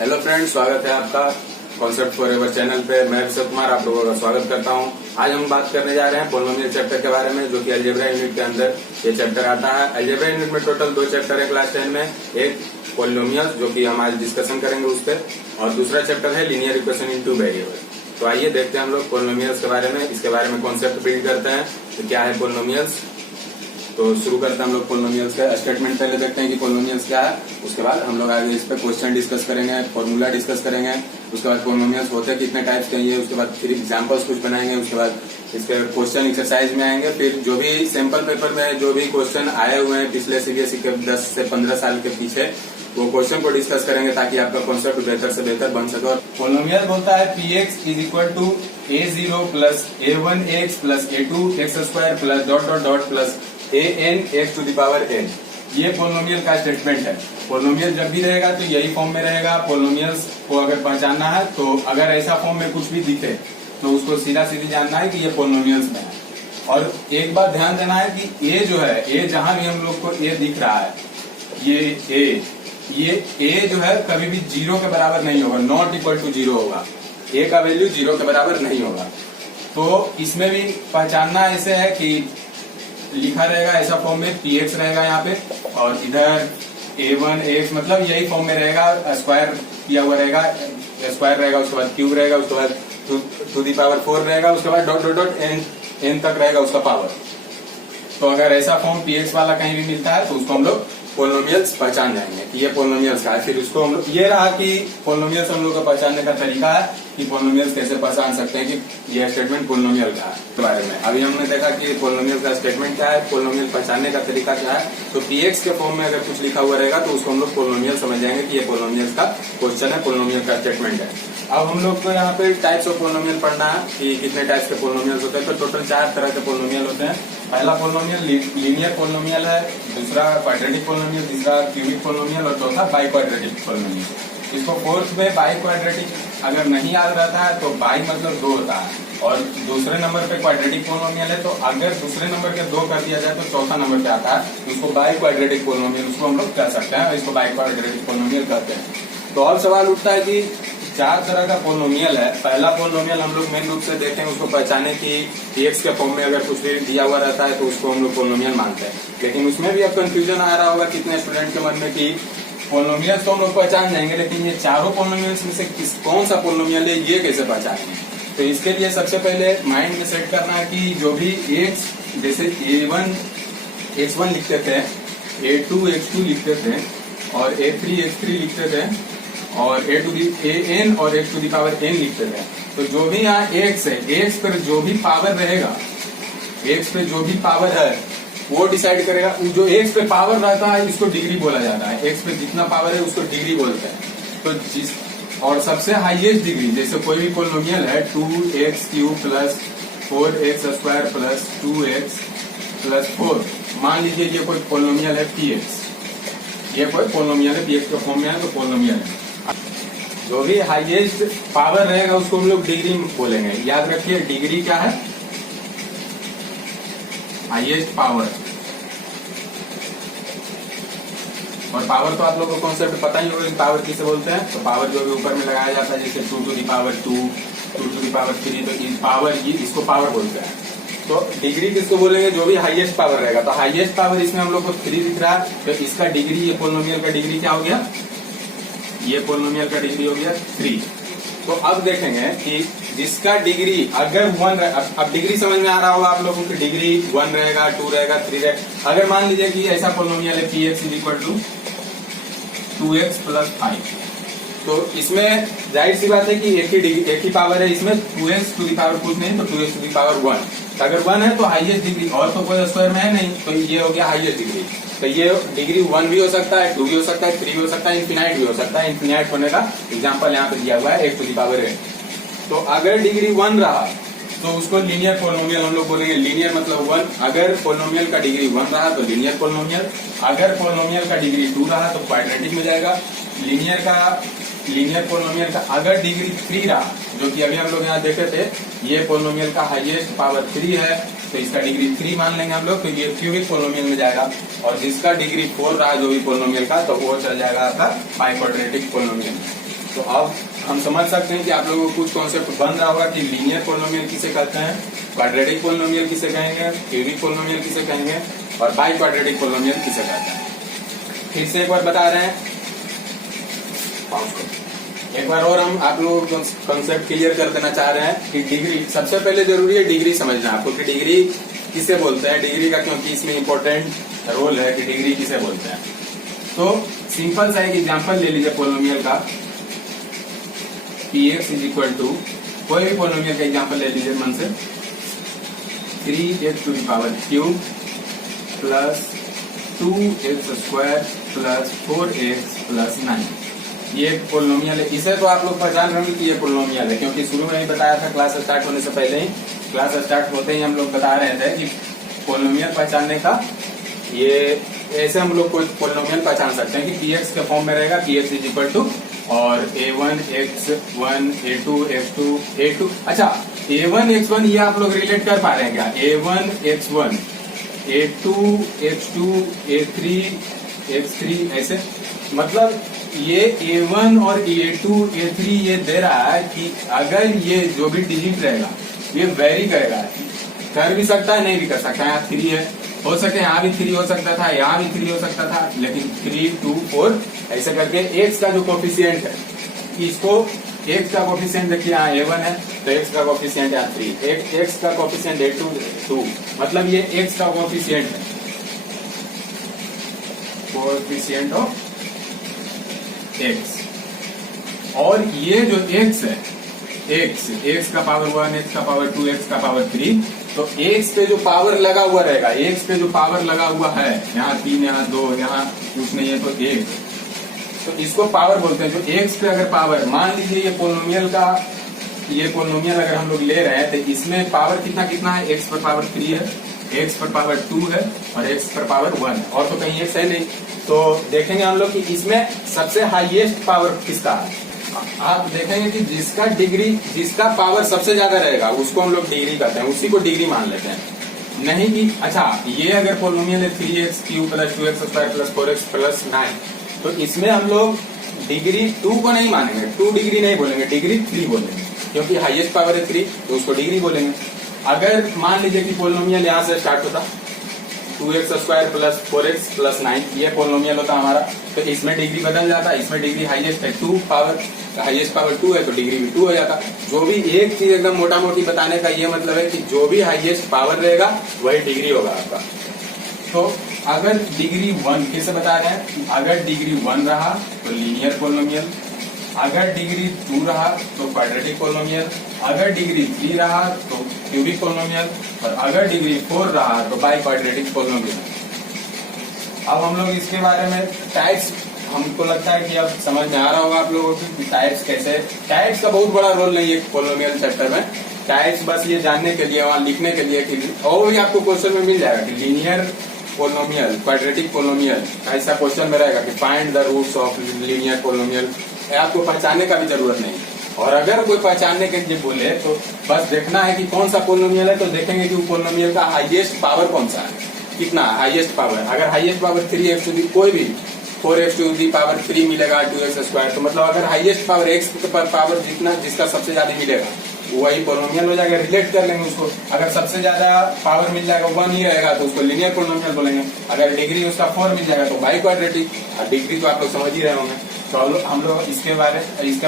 Hello friends, स्वागत है आपका कॉन्सेप्ट फॉरएवर चैनल पे। मैं विशव कुमार आप लोगों का स्वागत करता हूं। आज हम बात करने जा रहे हैं पोलिनोमियल चैप्टर के बारे में, जो कि अलजेब्रा यूनिट के अंदर ये चैप्टर आता है। अलजेब्रा यूनिट में टोटल 2 चैप्टर है क्लास 10 में। एक पोलिनोमियल्स, जो कि हम आज डिस्कशन करेंगे उस पर, और दूसरा चैप्टर है लीनियर इक्वेशन इन 2 वेरिएबल। तो आइए देखते हैं हम लोग पोलिनोमियल्स के बारे में, इसके बारे में कॉन्सेप्ट बिल्ड करते हैं तो क्या है पोलिनोमियल्स। तो शुरू करते हैं हम लोग पोलिनोमियल्स का स्टेटमेंट। पहले देखते हैं कि पोलिनोमियल्स क्या है, उसके बाद हम लोग आगे इस पे क्वेश्चन डिस्कस करेंगे, फॉर्मूला डिस्कस करेंगे। उसके बाद पोलिनोमियल्स होते हैं कितने टाइप्स के ये, उसके बाद फिर एग्जांपल्स कुछ बनाएंगे। उसके बाद इसके क्वेश्चन एक्सरसाइज में आएंगे। फिर जो भी सैंपल पेपर में जो भी क्वेश्चन आए हुए हैं पिछले सीबीएसई के 10 से 15 साल के पीछे, वो क्वेश्चन को डिस्कस करेंगे ताकि आपका कॉन्सेप्ट बेहतर से बेहतर बन सके। पोलिनोमियल बोलता है px is equal to a0 plus a1x plus a2x square plus dot dot dot plus an x to the power n। ये पोलिनोमियल का स्टेटमेंट है। पोलिनोमियल जब भी रहेगा तो यही फॉर्म में रहेगा। पोलिनोमियल्स को अगर पहचानना है तो अगर ऐसा फॉर्म में कुछ भी दिखे तो उसको सीधा सीधी जानना है कि ये पोलिनोमियल्स में है। और एक बात ध्यान देना है कि a जो है, a जहां भी हम लोग को a दिख रहा है, ये a जो है कभी भी 0 के बराबर नहीं होगा, नॉट इक्वल टू 0 होगा। a का वैल्यू 0 के बराबर नहीं होगा। तो इसमें भी पहचानना ऐसे है कि लिखा रहेगा ऐसा फॉर्म में, px रहेगा यहाँ पे, और इधर a1x मतलब यही फॉर्म में रहेगा, स्क्वायर किया हुआ रहेगा, स्क्वायर रहेगा, उसके बाद क्यूब रहेगा, उसके बाद टू दी पावर 4 रहेगा, उसके बाद डॉट डॉट डॉट n तक रहेगा उसका पावर। तो अगर ऐसा फॉर्म px वाला कहीं भी मिलता है तो उसको हम लोग पोलिनोमियल्स पहचान जाएंगे कि ये पोलिनोमियल्स का है। फिर उसको हम लोग, ये रहा कि पोलिनोमियल्स हम लोग का पहचानने का तरीका है कि पोलिनोमियल्स कैसे पहचान सकते हैं कि ये स्टेटमेंट पोलिनोमियल का है। के बारे में अभी हमने देखा कि पोलिनोमियल का स्टेटमेंट क्या है, पोलिनोमियल पहचानने का तरीका क्या है। तो px के फॉर्म में अगर कुछ लिखा हुआ रहेगा तो उसको हम लोग पोलिनोमियल समझ जाएंगे कि ये पोलिनोमियल्स का क्वेश्चन है, पोलिनोमियल का स्टेटमेंट है। अब हम लोग को यहाँ पे टाइप्स ऑफ पोलिनोमियल पढ़ना है कि कितने टाइप्स के पोलिनोमियल्स होते हैं। तो टोटल 4 तरह के पोलिनोमियल होते हैं। पहला पोलिनोमियल लीनियर पोलिनोमियल है, दूसरा क्वाड्रेटिक पोलिनोमियल, तीसरा क्यूबिक पोलिनोमियल और चौथा बाई क्वाड्रेटिक पोलिनोमियल। इसको फोर्थ में बाई क्वाड्रेटिक अगर नहीं याद रहता है तो बाई मतलब 2 होता है, और दूसरे नंबर पे क्वाड्रेटिक पोलिनोमियल है तो अगर दूसरे नंबर के 2 कर दिया जाए तो चौथा नंबर पे आता है, उसको बाई क्वाड्रेटिक पोलिनोमियल उसको हम लोग कह सकते हैं, इसको बाई क्वाड्रेटिक पोलिनोमियल कहते हैं। तो और सवाल उठता है कि 4 तरह का पोलिनोमियल है। पहला पोलिनोमियल हम लोग मेन रूप से देखें उसको पहचाने की px के फॉर्म में अगर कुछ भी दिया हुआ रहता है तो उसको हम लोग पोलिनोमियल मानते हैं। लेकिन उसमें भी अब कंफ्यूजन आ रहा होगा कितने स्टूडेंट के मन में कि पोलिनोमियल्स तो हम लोग पहचान जाएंगे, लेकिन ये चारों पोलिनोमियल्स में से कौन सा पोलिनोमियल है ये कैसे पहचानेंगे। तो इसके लिए सबसे पहले माइंड में सेट करना है कि जो भी x, जैसे a1 x1 लिखते थे, a2 x2 लिखते थे, और a3 x3 लिखते थे, और an और x to the power n लिखते थे। तो जो भी यहाँ x है, x पर जो भी पावर रहेगा, x पे जो भी पावर है वो डिसाइड करेगा। जो x पे पावर रहता है इसको डिग्री बोला जाता है, x पे जितना पावर है उसको डिग्री बोलते हैं। तो जिस और सबसे हाईएस्ट डिग्री, जैसे कोई भी पोलिनोमियल है 2x³ plus 4x square plus 2x plus 4, मान लीजिए ये कोई पोलिनोमियल है px, ये कोई पोलिनोमियल है px के फॉर्म में है तो पोलिनोमियल है। जो भी हाईएस्ट पावर रहेगा उसको हम लोग डिग्री बोलेंगे। याद रखिए डिग्री क्या है, हाईएस्ट पावर। और पावर तो आप लोगों को कॉन्सेप्ट पता ही होगा कि पावर किसे बोलते हैं। तो पावर जो भी ऊपर में लगाया जाता है, जैसे 2 to the power 2, 2 to the power 3, तो पावर इसको पावर बोलते हैं। तो डिग्री किसको बोलेंगे, जो भी हाईएस्ट पावर रहेगा। तो हाईएस्ट पावर इसमें हम लोग को 3 दिख रहा है, तो इसका डिग्री, ये पोलिनोमियल का डिग्री क्या हो गया, ये पोलिनोमियल का डिग्री हो गया 3। तो अब देखेंगे कि जिसका डिग्री अगर 1, अब डिग्री समझ में आ रहा होगा आप लोगों की, डिग्री 1 रहेगा, 2 रहेगा, 3 रहेगा। अगर मान लीजिए कि ऐसा पोलिनोमियल है px is equal to 2x plus 5, तो इसमें जाहिर सी बात है कि एक ही पावर है, इसमें 2x टू दी पावर कुछ नहीं तो 2x टू दी पावर 1। अगर 1 है तो हाईएस्ट डिग्री, और तो कोई स्क्वायर में है नहीं, तो ये हो गया हाईएस्ट डिग्री। तो ये डिग्री 1 भी हो सकता है, 2 भी हो सकता है, 3 भी हो सकता है, इन्फिनाइट भी हो सकता है। इन्फिनाइट होने का एग्जांपल यहाँ पे दिया हुआ है x to the power n। तो अगर डिग्री 1 रहा तो उसको लीनियर पोलिनोमियल हम लोग बोलेंगे। लीनियर मतलब 1। अगर पोलिनोमियल का डिग्री 1 रहा तो लीनियर पोलिनोमियल, अगर पोलिनोमियल का डिग्री 2 रहा तो क्वाड्रेटिक में जाएगा। लीनियर पोलिनोमियल का अगर डिग्री 3 रहा, जो कि अभी हम लोग यहाँ देखे थे, ये पोलिनोमियल का हाईएस्ट पावर 3 है तो इसका डिग्री 3 मान लेंगे हम लोग, तो ये क्यूबिक पोलिनोमियल में जाएगा। और जिसका डिग्री 4 रहा जो भी पोलिनोमियल का, तो वो चल जाएगा आपका बाई क्वाड्रेटिक पोलिनोमियल। तो अब हम समझ सकते हैं कि आप लोगों को कुछ कॉन्सेप्ट बन रहा होगा कि लीनियर पोलिनोमियल किसे कहते हैं, क्वाड्रेटिक पोलिनोमियल किसे कहेंगे, क्यूबिक पोलिनोमियल किसे कहेंगे और बाई क्वाड्रेटिक पोलिनोमियल किसे कहते हैं। फिर से एक बार बता रहे हैं, एक बार और हम आप लोगों को कॉन्सेप्ट क्लियर कर देना चाह रहे हैं कि डिग्री, सबसे पहले जरूरी है डिग्री समझना आपको कि डिग्री किसे बोलते हैं, डिग्री का, क्योंकि इसमें इंपॉर्टेंट रोल है कि डिग्री किसे बोलते हैं। तो सिंपल सा एक एग्जांपल ले लीजिए पोलिनोमियल का, px इज इक्वल टू, कोई भी पोलिनोमियल का एग्जांपल ले लीजिए मन से, 3x to the power cube plus 2x square plus 4x plus 9। ये पोलिनोमियल है। इसे तो आप लोग पहचान रहे हैं कि ये पोलिनोमियल है, क्योंकि शुरू में ही बताया था, क्लास स्टार्ट होने से पहले ही, क्लास स्टार्ट होते ही हम लोग बता रहे थे कि पोलिनोमियल पहचानने का ये ऐसे हम लोग कोई पोलिनोमियल पहचान सकते हैं कि px के फॉर्म में रहेगा, px इज इक्वल टू और a1 x1 a2 x2 a2, अच्छा a1 x1 ये आप लोग रिलेट कर पा रहे हैं क्या, a1 x1 a2 x2 a3 x3 ऐसे, मतलब ये a1 और a2 a3 ये दे रहा है कि अगर ये जो भी डिजिट रहेगा ये वेरी करेगा, कर भी सकता है नहीं भी कर सकता है। यहाँ 3 है, हो सकता है यहाँ भी 3 हो सकता था, यहाँ भी 3 हो सकता था, लेकिन 3 2 4 ऐसे करके x का जो कोफिशिएंट है, इसको x का कोफिशिएंट देखिए यहाँ a1 है तो x का कोफिशिएंट यहाँ 3, x का कोफिशिएंट a2 2, मतलब ये x का कोफिशिएंट है, कोफिशिएंट ऑफ x, और ये जो x है, x का पावर 1, x का पावर 2, x का पावर 3, तो x पे जो पावर लगा हुआ रहेगा, x पे जो पावर लगा हुआ है, यहाँ 3 यहाँ 2 यहाँ कुछ नहीं है तो 1, तो इसको पावर बोलते हैं। जो x पे अगर पावर, मान लीजिए ये पोलिनोमियल का, ये पोलिनोमियल अगर हम लोग ले रहे हैं तो इसमें पावर कितना कितना है, x पर पावर 3 है, x पर पावर 2 है और x पर पावर 1 है, और तो कहीं x है नहीं। तो देखेंगे हम लोग कि इसमें सबसे हाईएस्ट पावर किसका है, आप देखेंगे कि जिसका डिग्री, जिसका पावर सबसे ज्यादा रहेगा उसको हम लोग डिग्री कहते हैं, उसी को डिग्री मान लेते हैं। नहीं कि अच्छा ये अगर पोलिनोमियल है 3x cube plus 2x square plus 4x plus 9, तो इसमें हम लोग डिग्री 2 को नहीं मानेंगे, 2 डिग्री नहीं बोलेंगे, डिग्री 3 बोलेंगे, क्योंकि हाईएस्ट पावर है 3 तो उसको डिग्री बोलेंगे। अगर मान लीजिए कि पोलिनोमियल यहाँ से स्टार्ट होता 2x square plus 4x plus 9, ये पोलिनोमियल होता हमारा, तो इसमें डिग्री बदल जाता, इसमें डिग्री हाईएस्ट है 2, पावर हाईएस्ट पावर 2 है तो डिग्री भी 2 हो जाता। जो भी एक चीज एकदम मोटा मोटी बताने का ये मतलब है कि जो भी हाईएस्ट पावर रहेगा वही डिग्री होगा आपका। तो अगर डिग्री 1, फिर से बता रहे हैं, अगर डिग्री 1 रहा तो लीनियर पोलिनोमियल, अगर डिग्री 2 रहा तो क्वाड्रेटिक पोलिनोमियल, अगर डिग्री 3 रहा तो क्यूबिक पोलिनोमियल, और अगर डिग्री 4 रहा तो बाई क्वाड्रेटिक पोलिनोमियल। अब हम लोग इसके बारे में टाइप्स, हमको लगता है कि अब समझ में आ रहा होगा आप लोगों को कि टाइप्स कैसे, टाइप्स का बहुत बड़ा रोल नहीं है पोलिनोमियल चैप्टर में, टाइप्स बस ये जानने के लिए, वहां लिखने के लिए कि, और भी आपको क्वेश्चन में मिल जाएगा कि लीनियर पोलिनोमियल, क्वाड्रेटिक पोलिनोमियल, ऐसा क्वेश्चन में रहेगा कि find the roots of linear polynomial, आपको पहचानने का भी जरूरत नहीं। और अगर कोई पहचानने के लिए बोले तो बस देखना है कि कौन सा पोलिनोमियल है, तो देखेंगे कि वो पोलिनोमियल का हाईएस्ट पावर कौन सा है, कितना हाईएस्ट पावर। अगर highest power 3x to the, कोई भी 4x टू दी पावर 3 मिलेगा 2x स्क्वायर, तो मतलब अगर हाईएस्ट पावर x पावर जितना, जिसका सबसे ज्यादा मिलेगा वही पोलिनोमियल हो जाएगा, रिलेट कर लेंगे उसको। अगर सबसे ज्यादा पावर मिल जाएगा 1 ही रहेगा तो उसको लीनियर पोलिनोमियल बोलेंगे। अगर डिग्री उसका 4 मिल जाएगा तो बाई क्वाड्रेटिक, और डिग्री तो आप लोग समझ ही रहे होंगे। तो हम लोग इसके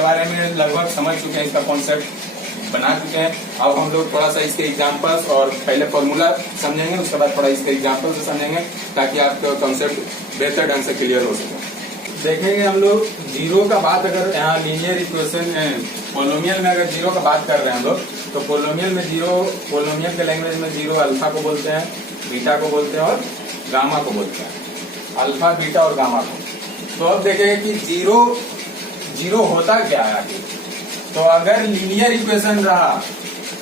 बारे में लगभग समझ चुके हैं, इसका कॉन्सेप्ट बना चुके हैं। अब हम लोग थोड़ा सा इसके एग्जांपल्स और पहले फॉर्मूला समझेंगे, उसके बाद थोड़ा इसके एग्जांपल से समझेंगे ताकि आपका कॉन्सेप्ट बेहतर ढंग से क्लियर हो सके। देखेंगे हम लोग जीरो का बात, अगर यहाँ लीनियर इक्वेशन पोलिनोमियल में अगर जीरो का बात कर रहे हैं हम लोग, तो पोलिनोमियल में जीरो, पोलिनोमियल के लैंग्वेज में जीरो अल्फा को बोलते हैं, बीटा को बोलते हैं और गामा को बोलते हैं, अल्फा बीटा और गामा को। तो अब देखेंगे कि जीरो होता क्या है आगे। तो अगर लीनियर इक्वेशन रहा,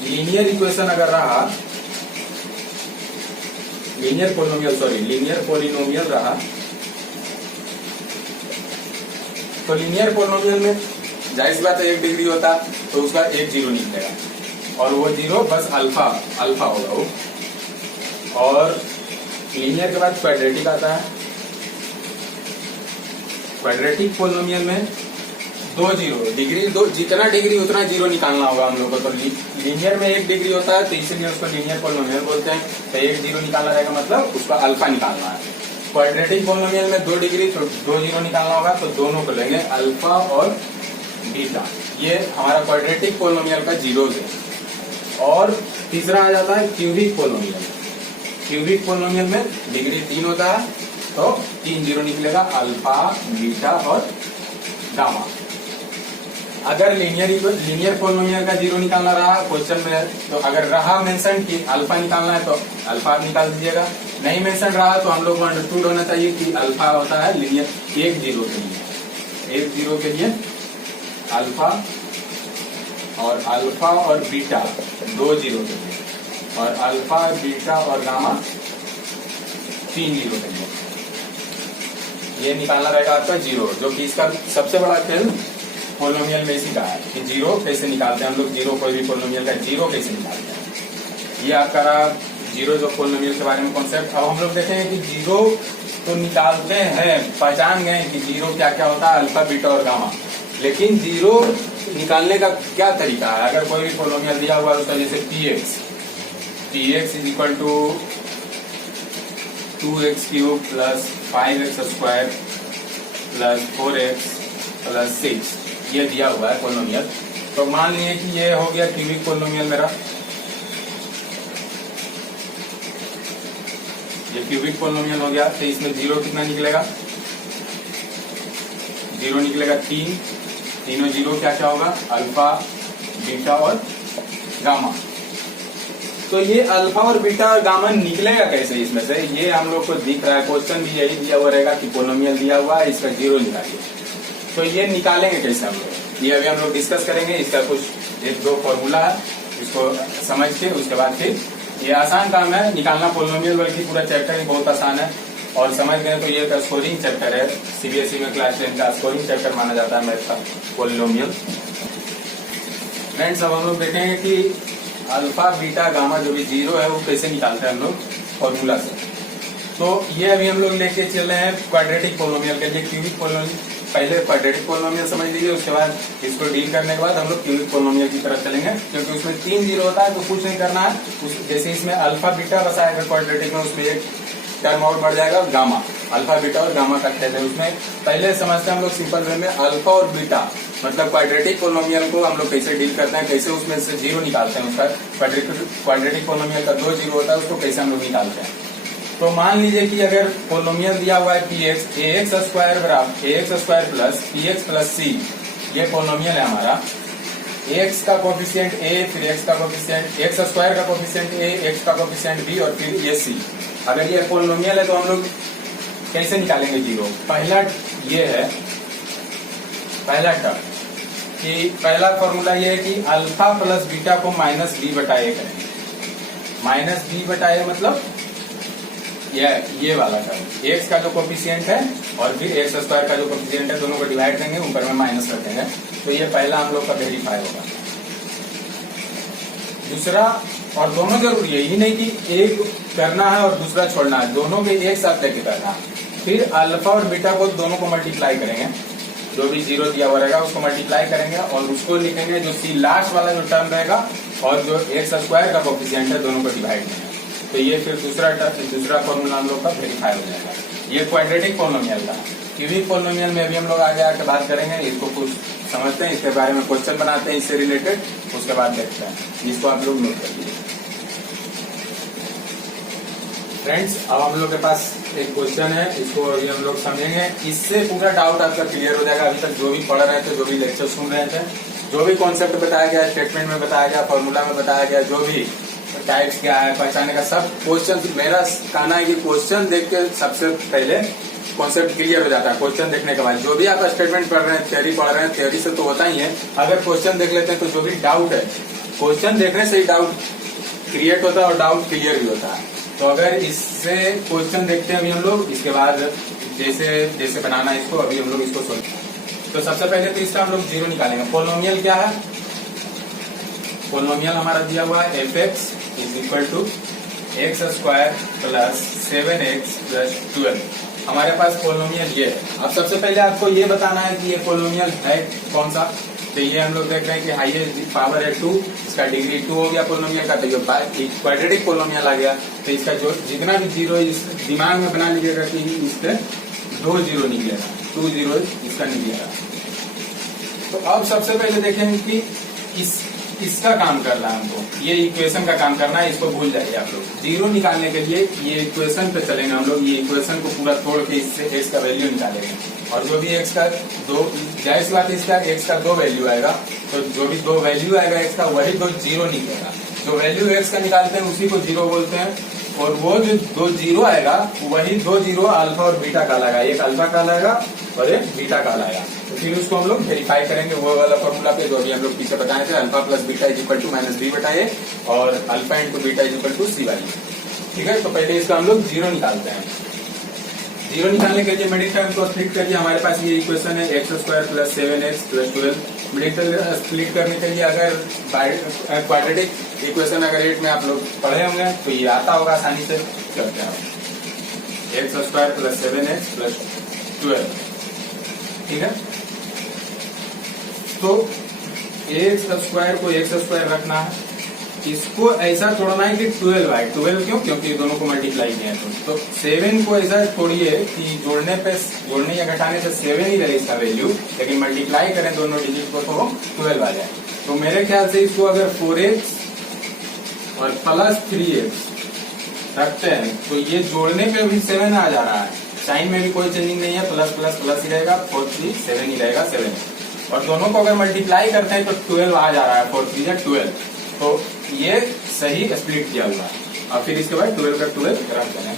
लीनियर इक्वेशन अगर रहा, लीनियर पोलिनोमियल रहा, तो लीनियर पोलिनोमियल में जाहिर सी बात है 1 डिग्री होता तो उसका 1 जीरो निकलेगा, और वो जीरो बस अल्फा होगा वो। और लीनियर के बाद क्वाड्रेटिक आता है। क्वाड्रेटिक पोलिनोमियल में दो जीरो डिग्री, दो जितना डिग्री उतना जीरो निकालना होगा हम लोग को। तो लीनियर में 1 डिग्री होता है तो इसीलिए उसको लीनियर पोलिनोमियल बोलते हैं। तो 1 जीरो निकालना रहेगा मतलब उसका अल्फा निकालना है। क्वाड्रेटिक पोलिनोमियल में 2 डिग्री तो 2 जीरो निकालना होगा, तो दोनों को लेंगे अल्फा और बीटा। ये हमारा क्वाड्रेटिक पोलिनोमियल का जीरोज है। और तीसरा आ जाता है क्यूबिक पोलिनोमियल। क्यूबिक पोलिनोमियल में डिग्री 3 होता है तो 3 जीरो निकलेगा, अल्फा, बीटा और गामा। अगर लीनियर पोलिनोमियल का जीरो निकालना रहा क्वेश्चन में, तो अगर रहा मेंशन कि अल्फा निकालना है तो अल्फा निकाल दीजिएगा। नहीं मेंशन रहा तो हम लोग को अंडरस्टूड होना चाहिए कि अल्फा होता है लीनियर 1 जीरो के लिए, 1 जीरो के लिए अल्फा, और अल्फा और बीटा 2 जीरो के लिए, और अल्फा, बीटा और गामा 3 जीरो के लिए। ये निकालना रहेगा आपका जीरो, जो कि इसका सबसे बड़ा खेल पोलिनोमियल में इसी का है कि जीरो कैसे निकालते हैं हम लोग। जीरो कोई भी पोलिनोमियल का जीरो कैसे निकालते हैं, ये आपका रहा जीरो जो पोलिनोमियल के बारे में कॉन्सेप्ट। अब हम लोग देखेंगे कि जीरो तो निकालते हैं, पहचान गए कि जीरो क्या क्या होता है, अल्फा, बीटा और गामा। लेकिन जीरो निकालने का क्या तरीका है। अगर कोई भी पोलिनोमियल दिया हुआ है उसका, जैसे px is equal to 2x cube plus 5x square plus 4x plus 6, ये दिया हुआ है पोलिनोमियल। तो मान लीजिए कि ये हो गया क्यूबिक पोलिनोमियल मेरा। ये क्यूबिक पोलिनोमियल हो गया, तो इसमें जीरो कितना निकलेगा, जीरो निकलेगा 3, तीनों जीरो क्या क्या होगा, अल्फा, बीटा और गामा। तो ये अल्फा और बीटा और गामा निकलेगा कैसे इसमें से, ये हम लोग को दिख रहा है। क्वेश्चन भी यही दिया हुआ रहेगा कि पोलिनोमियल दिया हुआ है, इसका जीरो निकालिए। तो ये निकालेंगे कैसे हम लोग, ये अभी हम लोग डिस्कस करेंगे। इसका कुछ 1-2 फॉर्मूला है, इसको समझ के उसके बाद फिर ये आसान काम है निकालना पोलिनोमियल, बल्कि पूरा चैप्टर ही बहुत आसान है। और समझ गए तो ये स्कोरिंग चैप्टर है, सीबीएसई में क्लास 10 का स्कोरिंग चैप्टर माना जाता है मैथ का पोलिनोमियल। फ्रेंड्स अब हम लोग देखेंगे कि अल्फा, बीटा, गामा जो भी जीरो है वो कैसे निकालते हैं हम लोग फॉर्मूला से। तो ये अभी हम लोग लेके चल रहे हैं क्वाड्रेटिक पोलिनोमियल के लिए। क्यूबिक पोलिनोमियल पहले क्वाड्रेटिक पोलिनोमियल समझ लीजिए, उसके बाद इसको डील करने के बाद हम लोग क्यूबिक पोलिनोमियल की तरफ चलेंगे, क्योंकि उसमें 3 जीरो होता है तो कुछ नहीं करना है। जैसे इसमें अल्फा, बीटा बसाएगा क्वाड्रेटिक में, उसमें एक टर्म और बढ़ जाएगा गामा। अल्फा, बीटा और गामा का खेल है उसमें। पहले समझते हैं हम लोग सिंपल वे में अल्फा और बीटा, मतलब क्वाड्रेटिक पोलिनोमियल को हम लोग कैसे डील करते हैं, कैसे उसमें से जीरो निकालते हैं। उसका क्वाड्रेटिक पोलिनोमियल का 2 जीरो होता है, उसको कैसे हम लोग निकालते हैं। तो मान लीजिए कि अगर पोलिनोमियल दिया हुआ है px, ax स्क्वायर बराबर ax square plus px plus c, ये पोलिनोमियल है हमारा। x का कोफिशिएंट a, फिर x का कोफिशिएंट x स्क्वायर का कोफिशिएंट a, x का कोफिशिएंट b और फिर ये c। अगर ये पोलिनोमियल है तो हम लोग कैसे निकालेंगे जीरो। पहला ये है, पहला टर्म कि पहला फॉर्मूला ये है कि अल्फा प्लस बीटा को माइनस बी बटाए करेंगे। माइनस बी बटाए मतलब ये वाला टर्म, x का जो कोफिशिएंट है और फिर x स्क्वायर का जो कोफिशिएंट है, दोनों को डिवाइड करेंगे, ऊपर में माइनस कर देंगे। तो ये पहला हम लोग का वेरीफाई होगा। दूसरा, और दोनों जरूरी है, ये नहीं कि एक करना है और दूसरा छोड़ना है, दोनों के एक साथ लेके करना है। फिर अल्फा और बीटा को दोनों को मल्टीप्लाई करेंगे, जो भी जीरो दिया हुआ रहेगा उसको मल्टीप्लाई करेंगे और उसको लिखेंगे जो सी लास्ट वाला जो टर्म रहेगा और जो एक्स स्क्वायर का कोफिशिएंट है, दोनों को डिवाइड करेंगे। तो ये फिर दूसरा फॉर्मूला हम लोग का वेरीफाई हो जाएगा। ये क्वाड्रेटिक पोलिनोमियल था। क्यूबिक पोलिनोमियल में भी हम लोग आगे आके बात करेंगे, इसको कुछ समझते हैं, इसके बारे में क्वेश्चन बनाते हैं इससे रिलेटेड, उसके बाद देखते हैं। इसको आप लोग नोट कर लीजिए। फ्रेंड्स अब हम लोग के पास एक क्वेश्चन है, इसको अभी हम लोग समझेंगे। इससे पूरा डाउट आपका क्लियर हो जाएगा। अभी तक जो भी पढ़ रहे थे, जो भी लेक्चर सुन रहे थे, जो भी कॉन्सेप्ट बताया गया, स्टेटमेंट में बताया गया, फॉर्मूला में बताया गया, जो भी टाइप्स क्या है पहचाने का, सब क्वेश्चन, मेरा कहना है कि क्वेश्चन देख के सबसे पहले कॉन्सेप्ट क्लियर हो जाता है। क्वेश्चन देखने के बाद जो भी आप स्टेटमेंट पढ़ रहे हैं, थ्योरी पढ़ रहे हैं, थ्योरी से तो होता ही है। अगर क्वेश्चन देख लेते हैं तो जो भी डाउट है, क्वेश्चन देखने से ही डाउट क्रिएट होता है और डाउट क्लियर भी होता है। तो अगर इससे क्वेश्चन देखते हैं अभी हम लोग, इसके बाद जैसे बनाना है इसको, अभी हम लोग इसको सोचते हैं। तो सबसे पहले तो इसका हम लोग जीरो निकालेंगे। पोलिनोमियल क्या है, पोलिनोमियल हमारा दिया हुआ है f(x) is equal to x² plus 7x plus 12। हमारे पास पोलिनोमियल ये है। अब सबसे पहले आपको ये बताना है कि ये पोलिनोमियल है कौन सा। तो ये हम लोग देख रहे हैं कि हाईएस्ट पावर है 2, इसका डिग्री 2 हो गया पोलिनोमियल का, तो ये क्वाड्रेटिक पोलिनोमियल आ गया। तो इसका जो जितना भी जीरो इस दिमाग में बना लीजिएगा कि इसके 2 जीरो निकलेगा, 2 जीरो इसका निकलेगा। तो अब सबसे पहले देखेंगे कि इसका काम करना है हमको, ये इक्वेशन का काम करना है, इसको भूल जाइए आप लोग। जीरो निकालने के लिए ये इक्वेशन पे चलेंगे हम लोग, ये इक्वेशन को पूरा तोड़ के इससे एक्स का वैल्यू निकालेंगे। और जो भी एक्स का दो, जाहिर सी बात है इसका एक्स का 2 वैल्यू आएगा, तो जो भी 2 वैल्यू आएगा एक्स का वही 2 जीरो निकलेगा। जो वैल्यू एक्स का निकालते हैं उसी को जीरो बोलते हैं, और वो जो 2 जीरो आएगा वही 2 जीरो अल्फा और बीटा कहलाएगा, एक अल्फा कहलाएगा और एक बीटा कहलाएगा। तो फिर उसको हम लोग वेरीफाई करेंगे वो वाला फॉर्मूला पे जो अभी हम लोग पीछे बताए थे, alpha plus beta is equal to minus b बटा ए और alpha into beta is equal to c by. ठीक है, तो पहले इसका हम लोग जीरो निकालते हैं। जीरो निकालने के लिए मिडिल टर्म को स्प्लिट करिए। हमारे पास ये इक्वेशन है x square plus 7x plus 12। Middle term split करने के लिए अगर क्वाड्रेटिक इक्वेशन अगर 8 में आप लोग पढ़े होंगे तो ये आता होगा आसानी से। करते हैं x square plus 7x plus 12। ठीक है, तो एक्स स्क्वायर को एक्स स्क्वायर रखना है, इसको ऐसा तोड़ना है कि 12 आए। 12 क्यों? क्योंकि दोनों को मल्टीप्लाई किया है। तो 7 को ऐसा तोड़िए कि जोड़ने या घटाने से 7 ही रहे इसका वैल्यू, लेकिन मल्टीप्लाई करें दोनों डिजिट को तो 12 आ जाए। तो मेरे ख्याल से इसको अगर 4x और प्लस 3x रखते हैं तो ये जोड़ने पे भी 7 आ जा रहा है, साइन में भी कोई चेंजिंग नहीं है, प्लस प्लस प्लस ही रहेगा, 4 3 7 ही रहेगा 7। और दोनों को अगर मल्टीप्लाई करते हैं तो 12 आ जा रहा है, 4 3 12। तो ये सही स्प्लिट किया हुआ है। और फिर इसके बाद 12 का 12 रख देना है।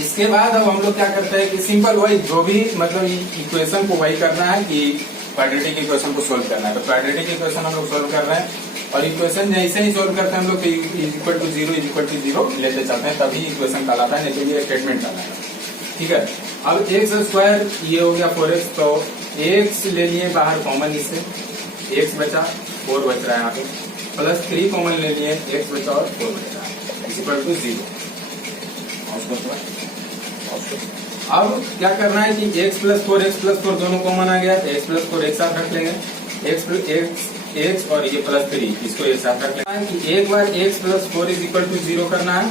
इसके बाद अब हम लोग क्या करते हैं कि सिंपल वही जो भी मतलब इक्वेशन को वही करना है कि क्वाड्रेटिक इक्वेशन को सोल्व करना है। तो क्वाड्रेटिक इक्वेशन हम लोग सोल्व कर रहे हैं और इक्वेशन जैसे ही सोल्व करते हैं हम लोग इक्वल टू जीरो लेते चलते हैं, तभी इक्वेशन कहलाता है, नहीं तो ये स्टेटमेंट कहलाता है। ठीक है, अब एक्स स्क्वायर ये हो गया 4x, तो एक्स ले लिए बाहर कॉमन, इससे एक्स बचा 4 बच रहा है यहाँ पे, प्लस 3 कॉमन ले लिए एक्स बचा और 4 बच रहा है इक्वल टू 0। अब क्या करना है कि x प्लस 4 दोनों कॉमन आ गया, तो x प्लस 4 एक साथ रख लेंगे, x और ये प्लस 3 इसको एक साथ रख लेना है कि एक बार x plus 4 is equal to 0 करना है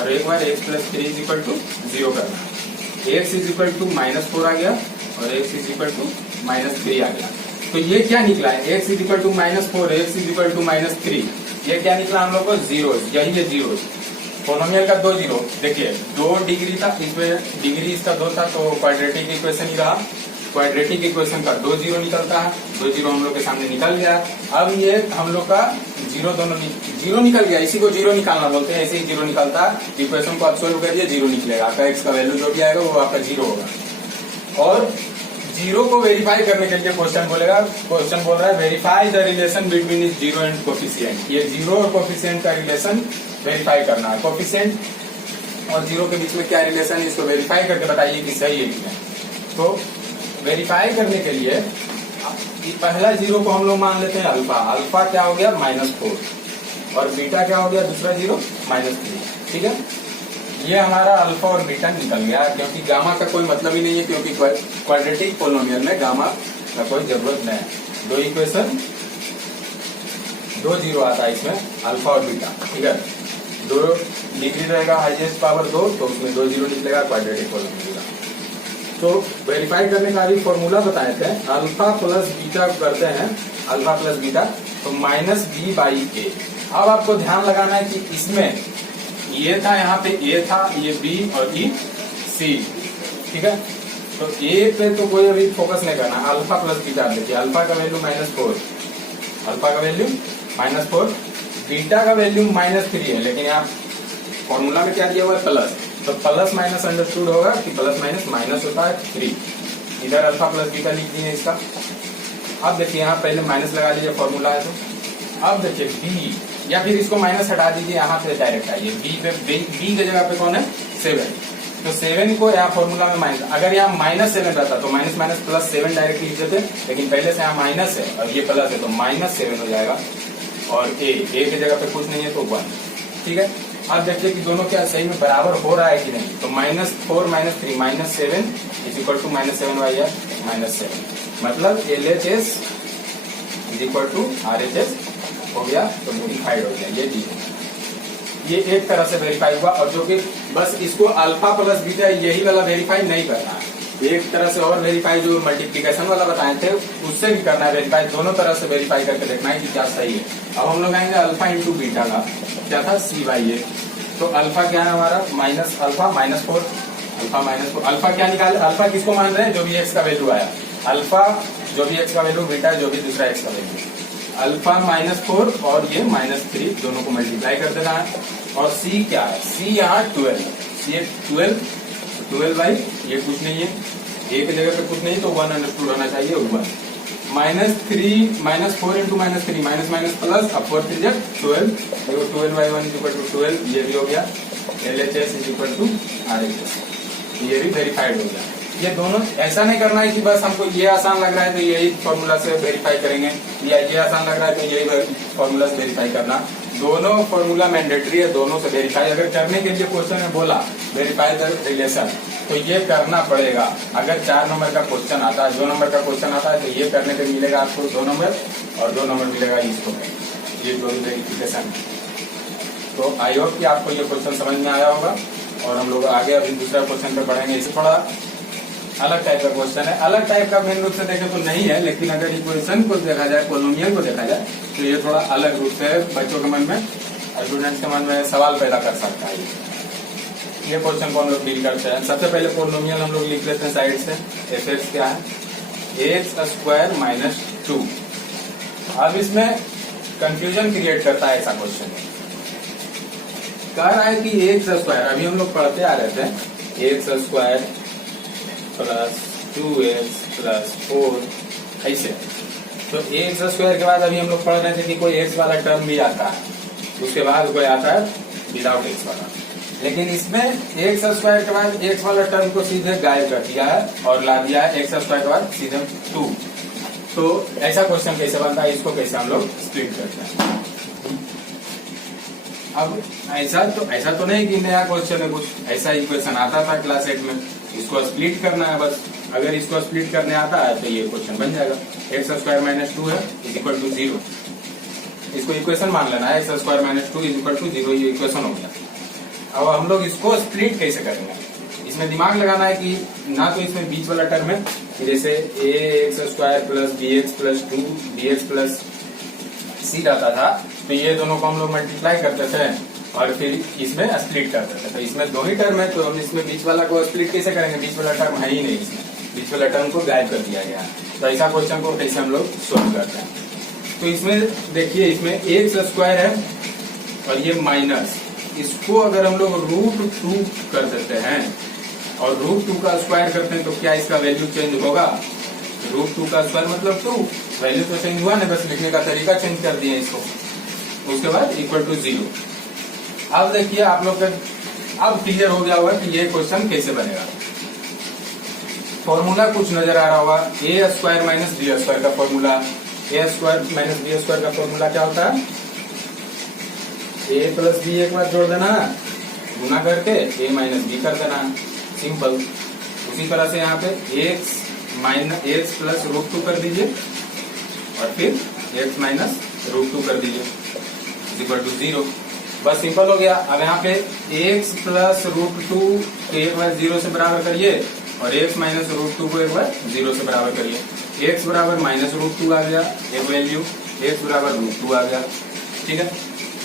और एक बार x plus 3 is equal to 0 करना है। x इज इक्वल टू -4 आ गया और x इज इक्वल टू -3 आ गया। तो ये क्या निकला है, x is equal to -4, x is equal to -3, ये क्या निकला हम लोग को? जीरो। यही है जीरो, पोलिनोमियल का 2 जीरो। देखिए 2 डिग्री था, इसमें डिग्री इसका 2 था, तो क्वाड्रेटिक इक्वेशन ही रहा। क्वाड्रेटिक इक्वेशन का 2 जीरो निकलता है, 2 जीरो हम लोग के सामने निकल गया। अब ये हम लोग का जीरो दोनों जीरो निकल गया, इसी को जीरो निकालना बोलते हैं, ऐसे ही जीरो निकलता है। इक्वेशन को आप सोल्व करिए, जीरो निकलेगा, आपका एक्स का वैल्यू जो भी आएगा वो आपका जीरो होगा। और जीरो को वेरीफाई करने के लिए क्वेश्चन बोलेगा, क्वेश्चन बोल रहा है verify the relation between is zero and coefficient. ये जीरो और कोफिशिएंट का रिलेशन वेरीफाई करना है। कोफिशिएंट और जीरो के बीच में क्या रिलेशन है, इसको वेरीफाई करके बताइए कि सही है कि नहीं। तो वेरीफाई करने के लिए पहला जीरो को हम लोग मान लेते हैं अल्फा। अल्फा क्या हो गया? -4 और बीटा क्या हो गया? दूसरा जीरो -3। ठीक है, ये हमारा अल्फा और बीटा निकल गया, क्योंकि गामा का कोई मतलब ही नहीं है, क्योंकि क्वाड्रेटिक पोलिनोमियल में गामा का कोई जरूरत नहीं है। 2 इक्वेशन 2 जीरो आता है इसमें, अल्फा और बीटा। ठीक है, 2 डिग्री रहेगा, हाईएस्ट पावर 2, तो उसमें 2 जीरो निकलेगा क्वाड्रेटिक पोलिनोमियल का। तो वेरीफाई करने का अभी फॉर्मूला बताए थे, अल्फा प्लस बीटा करते हैं, अल्फा प्लस बीटा तो -b/a। अब आपको ध्यान लगाना है कि इसमें ये था, यहाँ पे ए था, ये बी और ये सी। ठीक है, तो ए पे तो कोई अभी फोकस नहीं करना। अल्फा प्लस बीटा देखिए, अल्फा का वैल्यू -4, अल्फा का वैल्यू -4, बीटा का वैल्यू -3 है, लेकिन यहाँ फॉर्मूला में क्या दिया हुआ है? प्लस। तो प्लस माइनस अंडरस्टूड होगा कि प्लस माइनस माइनस होता है 3। इधर अल्फा प्लस बीटा लिख दिए इसका। अब देखिए यहाँ पहले माइनस लगा लीजिए, फॉर्मूला है तो। अब देखिए बी, या फिर इसको माइनस हटा दीजिए, यहाँ से डायरेक्ट आइए बी पे। बी के जगह पे कौन है? 7। तो 7 को यहाँ फॉर्मूला में माइनस, अगर यहाँ -7 रहता तो माइनस माइनस प्लस 7 डायरेक्ट लिख देते, लेकिन पहले से यहाँ माइनस है और ये प्लस है तो -7 हो जाएगा। और ए के जगह पे कुछ नहीं है तो 1। ठीक है, अब देखिए कि दोनों क्या सही में बराबर हो रहा है कि नहीं। तो -4 -3 -7 इज इक्वल टू -7 -7, मतलब LHS is equal to RHS हो गया, तो वेरीफाइड हो गया। ये एक तरह से वेरीफाई हुआ, और जो कि बस इसको अल्फा प्लस बीटा यही वाला वेरीफाई नहीं करना है, एक तरह से और वेरीफाई जो मल्टीप्लिकेशन वाला बताए थे उससे भी करना है वेरीफाई, दोनों तरह से वेरीफाई करके देखना है कि क्या सही है। अब हम लोग आएंगे अल्फा इंटू बीटा का, क्या था C/A, तो अल्फा क्या है हमारा माइनस अल्फा -4, अल्फा -4, अल्फा क्या निकाले, अल्फा किसको मान रहे हैं, जो भी एक्स का वैल्यू आया, अल्फा जो भी एक्स का वैल्यू, बीटा जो भी दूसरा एक्स का वैल्यू, अल्फा -4 और ये -3 दोनों को मल्टीप्लाई कर देना है। और C क्या है, C यहाँ 12, 12 बाई ये कुछ नहीं है, एक जगह पे कुछ नहीं तो 1 अंडरस्टूड होना चाहिए 1, -4 इंटू -3 माइनस माइनस प्लस, अब 4 3 12, 12/1 इज इक्वल टू 12, ये भी हो गया। LHS is equal to RHS, ये भी वेरीफाइड हो गया। ये दोनों ऐसा नहीं करना है कि बस हमको ये आसान लग रहा है तो यही फॉर्मूला से वेरीफाई करेंगे, या ये आसान लग रहा है तो यही फॉर्मूला से वेरीफाई करना, दोनों फॉर्मूला मैंडेटरी है, दोनों से वेरीफाई अगर करने के लिए क्वेश्चन में बोला वेरीफाई द रिलेशन तो ये करना पड़ेगा। अगर 4 नंबर का क्वेश्चन आता है, 2 नंबर का क्वेश्चन आता है तो ये करने पे मिलेगा आपको 2 नंबर और 2 नंबर मिलेगा इसको, ये दोनों वेरिफिकेशन। तो आई होप कि आपको ये क्वेश्चन समझ में आया होगा, और हम लोग आगे अभी दूसरा क्वेश्चन पे बढ़ेंगे। इसे थोड़ा अलग टाइप का क्वेश्चन है, अलग टाइप का मेन रूप से देखें तो नहीं है, लेकिन अगर इक्वेशन को देखा जाए, पोलिनोमियल को देखा जाए तो ये थोड़ा अलग रूप से बच्चों के मन में, स्टूडेंट्स के मन में सवाल पैदा कर सकता है। ये क्वेश्चन को हम लोग डील करते हैं। सबसे पहले पोलिनोमियल हम लोग लिख लेते हैं साइड से, fx क्या है, x² - 2। अब इसमें कंफ्यूजन क्रिएट करता है ऐसा क्वेश्चन, कह रहा है कि x², अभी हम लोग पढ़ते आ रहे थे, x² + 2x + 4 ऐसे, तो x² के बाद अभी हम लोग पढ़ रहे थे कि कोई x वाला टर्म भी आता है, उसके बाद कोई आता है विदाउट x वाला, लेकिन इसमें x² के बाद x वाला टर्म को सीधे गायब कर दिया है और ला दिया है x² के बाद सीधे 2। तो ऐसा क्वेश्चन कैसे बनता है, इसको कैसे हम लोग स्प्लिट करते हैं। अब ऐसा तो नहीं कि नया क्वेश्चन है, कुछ ऐसा इक्वेशन आता था क्लास 8 में, इसको स्प्लिट करना है बस। अगर इसको स्प्लिट करने आता है तो ये क्वेश्चन बन जाएगा, x² - 2 है इज इक्वल टू 0, इसको इक्वेशन मान लेना है, x² - 2 इज इक्वल टू 0, ये इक्वेशन हो गया। अब हम लोग इसको स्प्लिट कैसे करेंगे, इसमें दिमाग लगाना है कि ना तो इसमें बीच वाला टर्म है, जैसे ax² + bx + 2 dx + c रहता था, तो ये दोनों को हम लोग मल्टीप्लाई करते थे और फिर इसमें स्प्लिट करते थे। तो इसमें 2 ही टर्म है, तो हम इसमें बीच वाला को स्प्लिट कैसे करेंगे, बीच वाला टर्म है ही नहीं, इसमें बीच वाला टर्म को गायब कर दिया गया। तो ऐसा क्वेश्चन को कैसे हम लोग सोल्व करते हैं, तो इसमें देखिए, इसमें x² है और ये माइनस, इसको अगर हम लोग √2 कर देते हैं और √2 का स्क्वायर करते हैं तो क्या इसका वैल्यू चेंज होगा, √2 का स्क्वायर मतलब 2, वैल्यू तो चेंज हुआ नहीं, बस लिखने का तरीका चेंज कर दिए इसको, उसके बाद इक्वल टू 0। अब देखिए आप लोग अब क्लियर हो गया होगा कि ये क्वेश्चन कैसे बनेगा। फॉर्मूला कुछ नजर आ रहा होगा, a² - b² का फॉर्मूला, a² - b² का फॉर्मूला क्या होता है, a + b एक बार जोड़ देना, गुना करके a - b कर देना, सिंपल। उसी तरह से यहाँ पे x + √2 कर दीजिए और फिर x - √2 कर दीजिए इक्वल टू 0, बस सिंपल हो गया। अब यहाँ पे x + √2 को एक बार 0 से बराबर करिए और x - √2 को एक बार 0 से बराबर करिए, x बराबर -√2 आ गया, एक वैल्यू x बराबर √2 आ गया, ठीक है,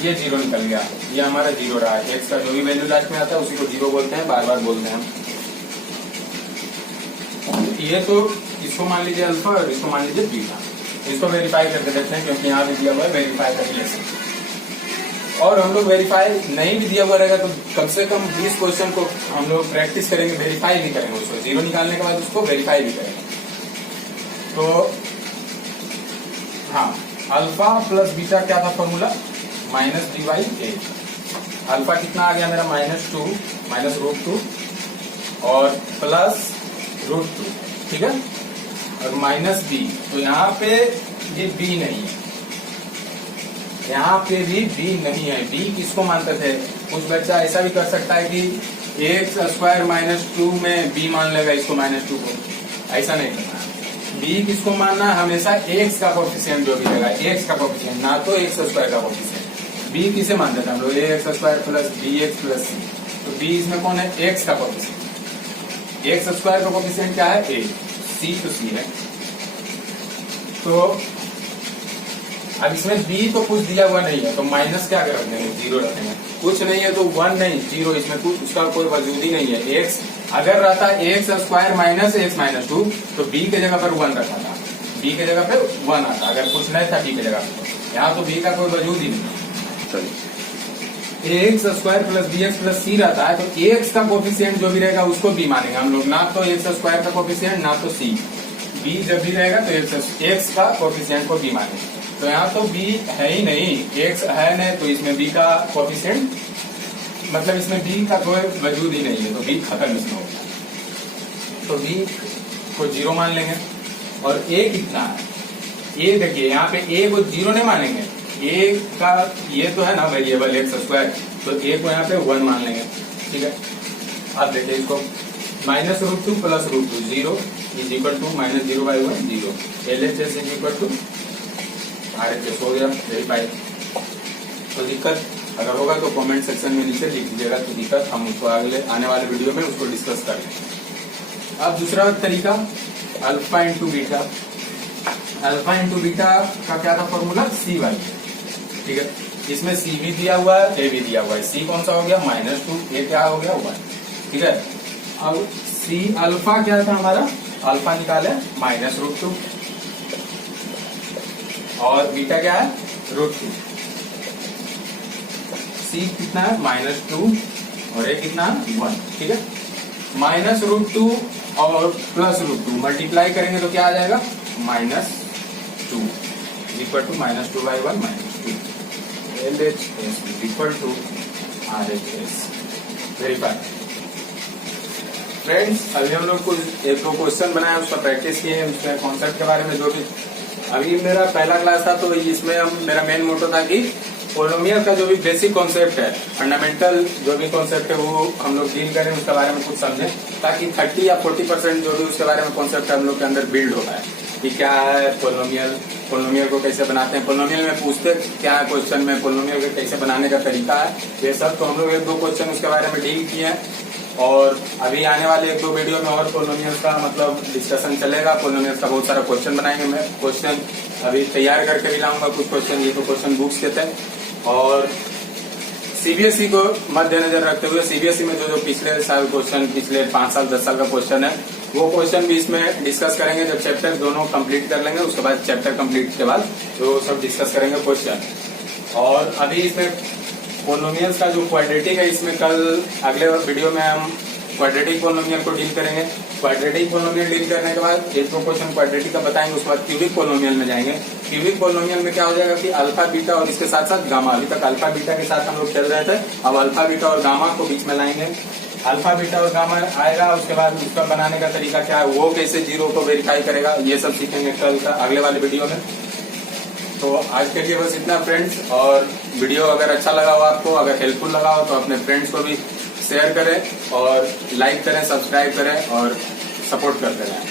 ये 0 निकल गया, ये हमारा 0 रहा है। x का जो भी वैल्यू लास्ट में आता है उसी को 0 बोलते हैं, बार बार बोलते हैं हम। ये तो इसको मान लीजिए अल्फा और इसको मान लीजिए बीटा, इसको वेरीफाई करके देखते हैं, क्योंकि यहाँ भी दिया हुआ है वेरीफाई का रिलेशन। और हम लोग वेरीफाई नहीं भी दिया हुआ रहेगा तो कम से कम 20 क्वेश्चन को हम लोग प्रैक्टिस करेंगे, वेरीफाई भी करेंगे, उसको 0 निकालने के बाद उसको वेरीफाई भी करेंगे। तो हाँ, अल्फा प्लस बीटा क्या था फॉर्मूला, -d/a। अल्फा कितना आ गया मेरा, -2 -√2 और प्लस √2, ठीक है, और -b, तो यहाँ पे ये b नहीं है, यहाँ पे भी बी नहीं है। बी किसको मानते थे? कुछ बच्चा ऐसा भी कर सकता है कि एक्स स्क्वायर माइनस 2 में बी मान लेगा इसको -2 को, ऐसा नहीं करना। बी किसको मानना है? हमेशा एक्स का कोफिशिएंट जो भी रहेगा, एक्स का कोफिशिएंट, ना तो एक्स स्क्वायर का कोफिशिएंट। बी किसे मानते थे हम लोग? X square plus b x plus c. तो बी इसमें कौन है? एक्स का कोफिशिएंट। एक्स स्क्वायर का कोफिशिएंट क्या है? ए। सी तो सी है। तो अब इसमें बी तो कुछ दिया हुआ नहीं है, तो माइनस क्या कर देंगे? 0 रखेंगे। कुछ नहीं है तो 1 नहीं, 0, इसमें कुछ उसका कोई वजूद ही नहीं है। एक्स अगर रहता x square minus x minus 2 तो बी के जगह पर 1 रखा था, बी के जगह पे 1 आता अगर कुछ नहीं था बी के जगह पे। यहाँ तो बी का कोई वजूद ही नहीं। X square plus b x plus c रहता है, तो एक्स का कोफिशिएंट जो भी रहेगा उसको बी मानेंगे हम लोग, ना तो एक्स स्क्वायर का कोफिशिएंट ना तो सी। बी जब भी रहेगा तो एक्स का कोफिशिएंट को बी मानेंगे। तो यहाँ तो बी है ही नहीं, एक्स है नहीं, तो इसमें बी का कोफिशिएंट मतलब इसमें बी का कोई वजूद ही नहीं है, तो बी खत्म इसमें होगा। तो बी को 0 मान लेंगे। और ए कितना है? ए देखिए यहाँ पे ए को 0 नहीं मानेंगे, ए का ये तो है ना वेरिएबल एक्स स्क्वायर, तो ए को यहाँ पे 1 मान लेंगे। ठीक है, अब देखिए इसको -√2 plus √2 0 is equal to -0/1 0। LHS is equal to RHS हो गया वेरीफाई। तो दिक्कत अगर होगा तो कमेंट सेक्शन में नीचे लिख दीजिएगा, तो दिक्कत हम उसको अगले आने वाले वीडियो में उसको डिस्कस करेंगे। अब दूसरा तरीका alpha into beta. Alpha into beta का क्या था फॉर्मूला? C/, ठीक है। इसमें C भी दिया हुआ है, A भी दिया हुआ है। C कौन सा हो गया? -2, A क्या हो गया? 1, ठीक है। अब C अल्फा क्या था हमारा? अल्फा निकाले -√2 और बीटा क्या है? √2। C कितना है? -2 और A कितना है? 1, ठीक है। -√2 और +√2 मल्टीप्लाई करेंगे तो क्या आ जाएगा? -2 equal to -2/1 -2। LHS equal to RHS verify. Friends अभी हम लोग कुछ 1-2 क्वेश्चन बनाए, उसका प्रैक्टिस किए, उसके कॉन्सेप्ट के बारे में जो भी। अभी मेरा पहला क्लास था, तो इसमें मेरा मेन मोटो था कि पोलिनोमियल का जो भी बेसिक कॉन्सेप्ट है, फंडामेंटल जो भी कॉन्सेप्ट है वो हम लोग डील करें, उसके बारे में कुछ समझें, ताकि 30 या 40% जो भी उसके बारे में कॉन्सेप्ट है हम लोग के अंदर बिल्ड होता है कि क्या है पोलिनोमियल, पोलिनोमियल को कैसे बनाते हैं, पोलिनोमियल में पूछते क्या है क्वेश्चन में, पोलिनोमियल को कैसे बनाने का तरीका है, ये सब। तो हम लोग 1-2 क्वेश्चन उसके बारे में डील किए हैं, और अभी आने वाले 1-2 वीडियो में और पोलिनोमियल का मतलब डिस्कशन चलेगा। पोलिनोमियल का बहुत सारा क्वेश्चन बनाएंगे, मैं क्वेश्चन अभी तैयार करके भी लाऊंगा कुछ क्वेश्चन, ये तो क्वेश्चन बुक्स के थे। और सीबीएसई को मद्देनजर रखते हुए सीबीएसई में जो पिछले साल क्वेश्चन, पिछले 5 साल 10 साल का क्वेश्चन है, वो क्वेश्चन भी इसमें डिस्कस करेंगे। जब चैप्टर दोनों कंप्लीट कर लेंगे उसके बाद चैप्टर कंप्लीट के बाद तो सब डिस्कस करेंगे क्वेश्चन। और अभी इसमें पोलिनोमियल्स का जो क्वाड्रेटिक है, इसमें कल अगले वीडियो में हम क्वाड्रेटिक पोलिनोमियल को डील करेंगे। क्वाड्रेटिक पोलिनोमियल डील करने के बाद 1-2 क्वेश्चन क्वाड्रेटिक का बताएंगे, उसके बाद क्यूबिक पोलिनोमियल में जाएंगे। क्यूबिक पोलिनोमियल में क्या हो जाएगा कि अल्फा बीटा और इसके साथ साथ गामा, अभी तक अल्फा बीटा के साथ हम लोग चल रहे थे, अब अल्फा बीटा और गामा को बीच में लाएंगे। अल्फा बीटा और गामा आएगा, उसके बाद उसका बनाने का तरीका क्या है, वो कैसे 0 को वेरीफाई करेगा, ये सब सीखेंगे कल का अगले वाले वीडियो में। तो आज के लिए बस इतना फ्रेंड्स, और वीडियो अगर अच्छा लगा हो आपको, अगर हेल्पफुल लगा हो, तो अपने फ्रेंड्स को भी शेयर करें और लाइक करें, सब्सक्राइब करें और सपोर्ट करते रहें।